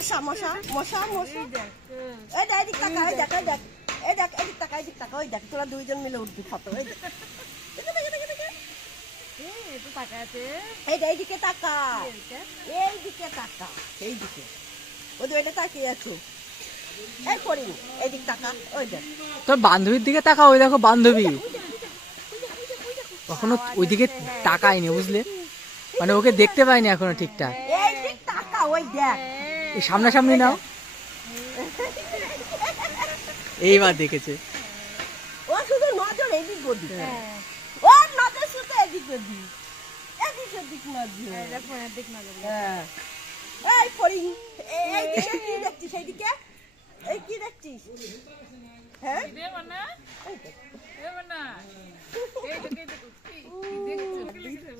মশা মশা মশা মশা। এই দেখ এদিক টাকা এই দেখ এই দেখ এই দেখ এদিক টাকা এদিক টাকা ওই দেখ তোরা দুইজন মিলে উঠবি ফটো এই দেখ। এই এইদিকে টাকা এইদিকে টাকা এইদিকে। ওদের ওইটা তাকিয়ে আছো। এই করিনি এইদিক টাকা ওই দেখ। তোর বান্ধবীর দিকে তাকা ওই দেখো বান্ধবী। কখনো ওইদিকে তাকায়নি বুঝলে? মানে ওকে দেখতে পাইনি এখনও ঠিকঠাক। এইদিক টাকা ওই দেখ। এই সামনাসামনি নাও। এইবার দেখেছে। ও শুধু নজর এদিক ওদিক। ও নজর শুধু এদিক ওদিক। এদিক ওদিক নজর। হ্যাঁ এই ফড়িং এই দিকে কি দেখছিস? এইদিকে এই কি দেখছিস? হ্যাঁ? এই।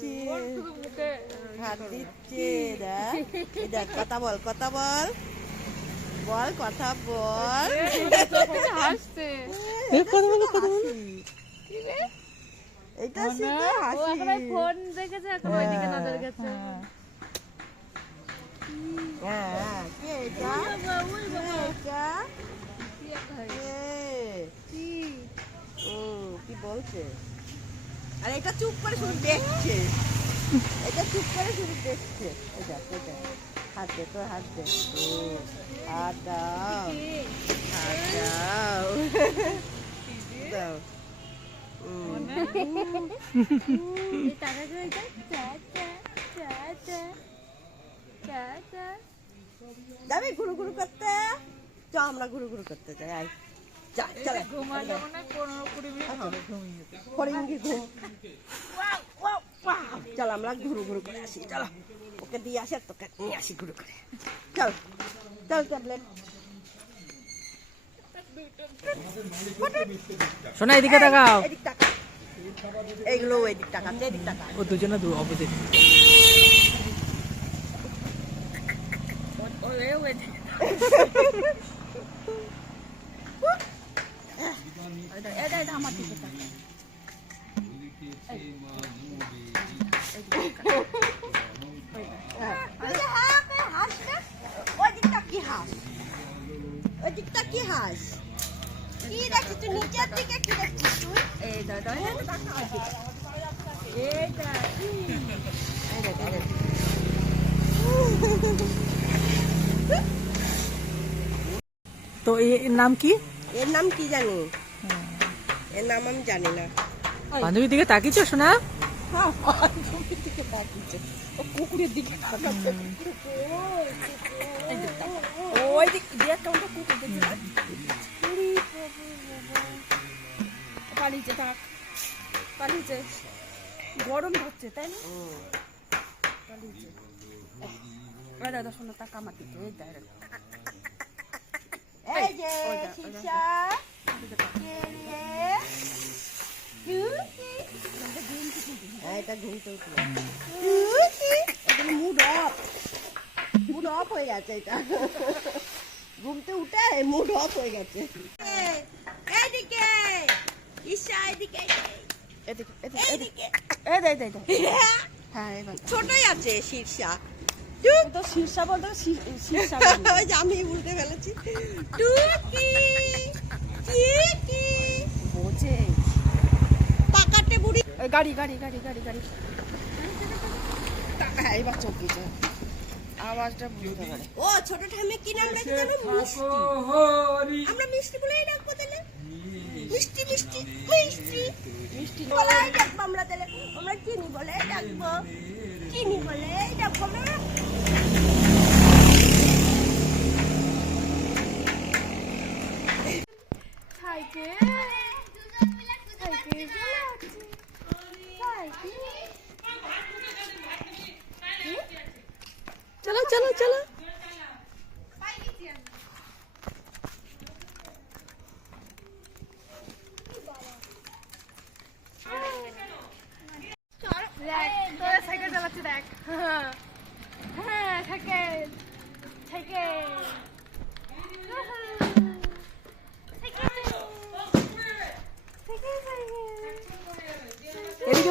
দিচ্ছে। হাত দিচ্ছে দেখ কথা বল কথা বল। বল কথা বল। এটা শুধু হাসি। ফোন দেখেছে এখন ওইদিকে নজর গেছে। হ্যাঁ, কে এটা? কে এটা? কে? ও, কি বলছে? আর এটা চুপ করে শুধু দেখছে। এটা চুপ করে শুধু দেখছে। এটা এটা হাত দে তোর হাত দে। হাত দাও। হাত যাবি ঘুরু ঘুরু করতে। চ আমরা ঘুরু ঘুরু করতে যাই। আয়। যা চল। ফড়িঙ্গি ঘুম? চল আমরা ঘুরু ঘুরু করে আসি চলো ওকে দিয়ে আসি আর তোকে নিয়ে আসি ঘুরু করে চল চল ট্যাবলেট শোনা এদিকে তাকাও। এদিক টাকা এইগুলো এদিক টাকা এদিক টাকা ও দুজনে দু অপোজিট আমার দিকে ওই যে হাস রে, হাস রে। ওই দিকটা কি হাস ওই দিকটা কি হাস কি দেখছিস তুই নিচের দিকে কি দেখছিস তুই এই দা দা এই দা এই দা এই দা এই দা তো এর নাম কি? এর নাম কি জানি? এর নাম আমি জানি না। বান্ধবীর দিকে তাকিয়েছো শোনা কুকুরের দিকে তাকাচ্ছে। এই দিক তাকা। ওই দিক দিয়ে একটা কুকুর দেখছি না? উরি বাবা বাবা। পালিয়েছে থাক। পালিয়েছে। গরম হচ্ছে তাই না? পালিয়েছে। দাদা শোনো টাকা আমার দিকে এই যে এটা ঘুমতে উঠল মুড অফ মুড অফ হয়ে গেছে এটা ঘুমতে উঠে মুড অফ হয়ে গেছে এদিকে ঈশা এদিকে এদিকে এদিকে হ্যাঁ ছোটই আছে শীর্ষা তো শীর্ষা বলতে শীর্ষা ওই যে আমি উল্টে ফেলেছি। টুকি টুকি বোঝে পাকাটে বুড়ি। গাড়ি গাড়ি গাড়ি গাড়ি গাড়ি। হ্যাঁ এবার চোখ দিচ্ছে আওয়াজটা বুঝতে পারে। ও ছোট ঠামে কি নাম রাখি জানো মিষ্টি। আমরা মিষ্টি বলেই ডাকবো তাহলে। মিষ্টি। মিষ্টি মিষ্টি মিষ্টি। বলেই ডাকবো আমরা তাহলে। আমরা চিনি বলে ডাকবো। চিনি বলে ডাকবো আমরা। সাইকেল সাইকেল সাইকেল চলো চলো চলো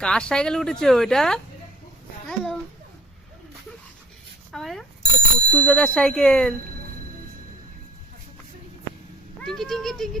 কার সাইকেলে উঠেছো এটা হ্যালো আমার দাদার সাইকেল টিঙ্কি টিঙ্কি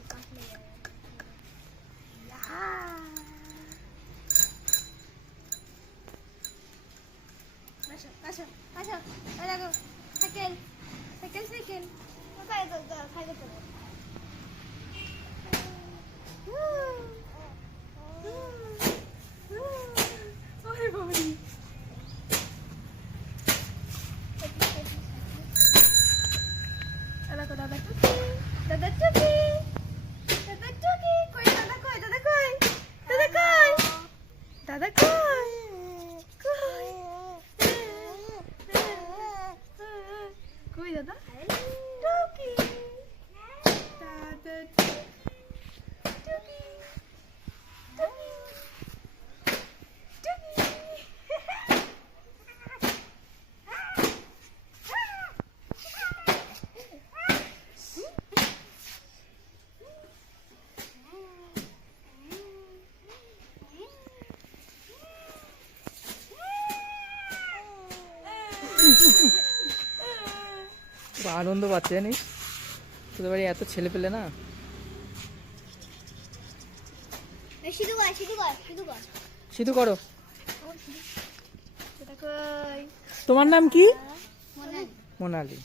আনন্দ পাচ্ছে জানিস? তোদের বাড়ি এত ছেলে পেলে না সিধু করো তোমার নাম কি? মোনালি।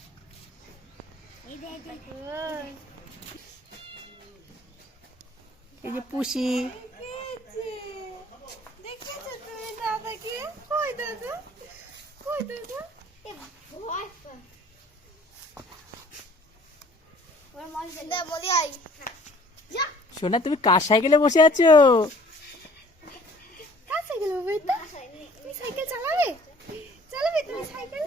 এই যে পুষি। দাদা? কি দাদা? দাদা সোনা তুমি কার সাইকেলে বসে আছো কার সাইকেল হবে এটা তুমি সাইকেল চালাবে চালাবে তুমি সাইকেল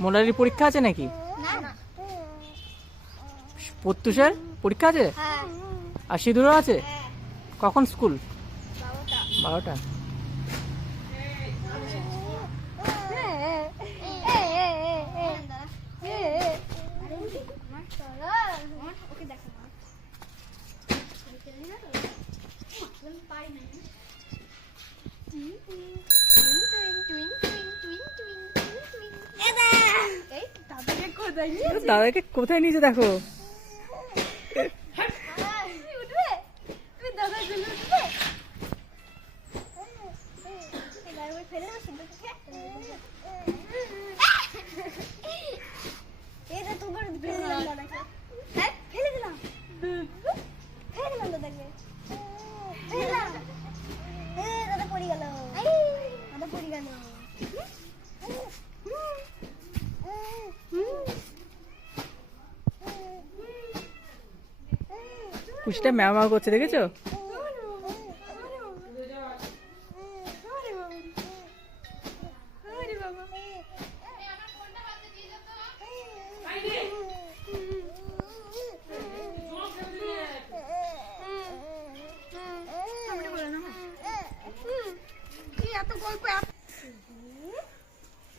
মোনালির পরীক্ষা আছে নাকি? প্রত্যুষের পরীক্ষা আছে? হ্যাঁ। আর সিঁদুরও আছে? হ্যাঁ। কখন স্কুল? বারোটা। ওকে দাদাকে কোথায় নিয়েছে দেখো ফেলে দিলাম ফেলে দিলাম দাদাকে পুষিটা ম্যামা করছে দেখেছ?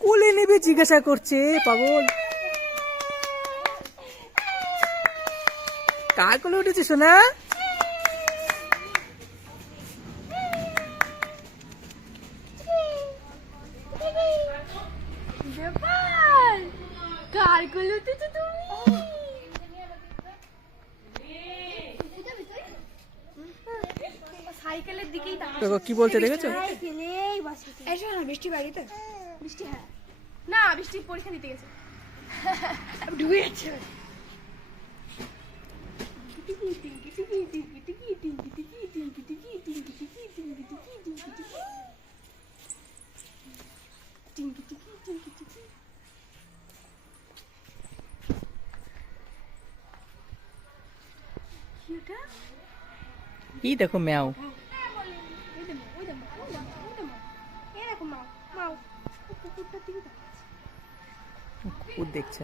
কোলে নেবে জিজ্ঞাসা করছে পাগল। কার কোলে উঠেছি সোনা সাইকেলের দিকেই কি বলছে দেখেছ? না বৃষ্টি বৃষ্টি না বৃষ্টি পরীক্ষা দিতে গেছে। ঢুকে যাচ্ছে। ই দেখো ম্যাও। কুকুর দেখছে।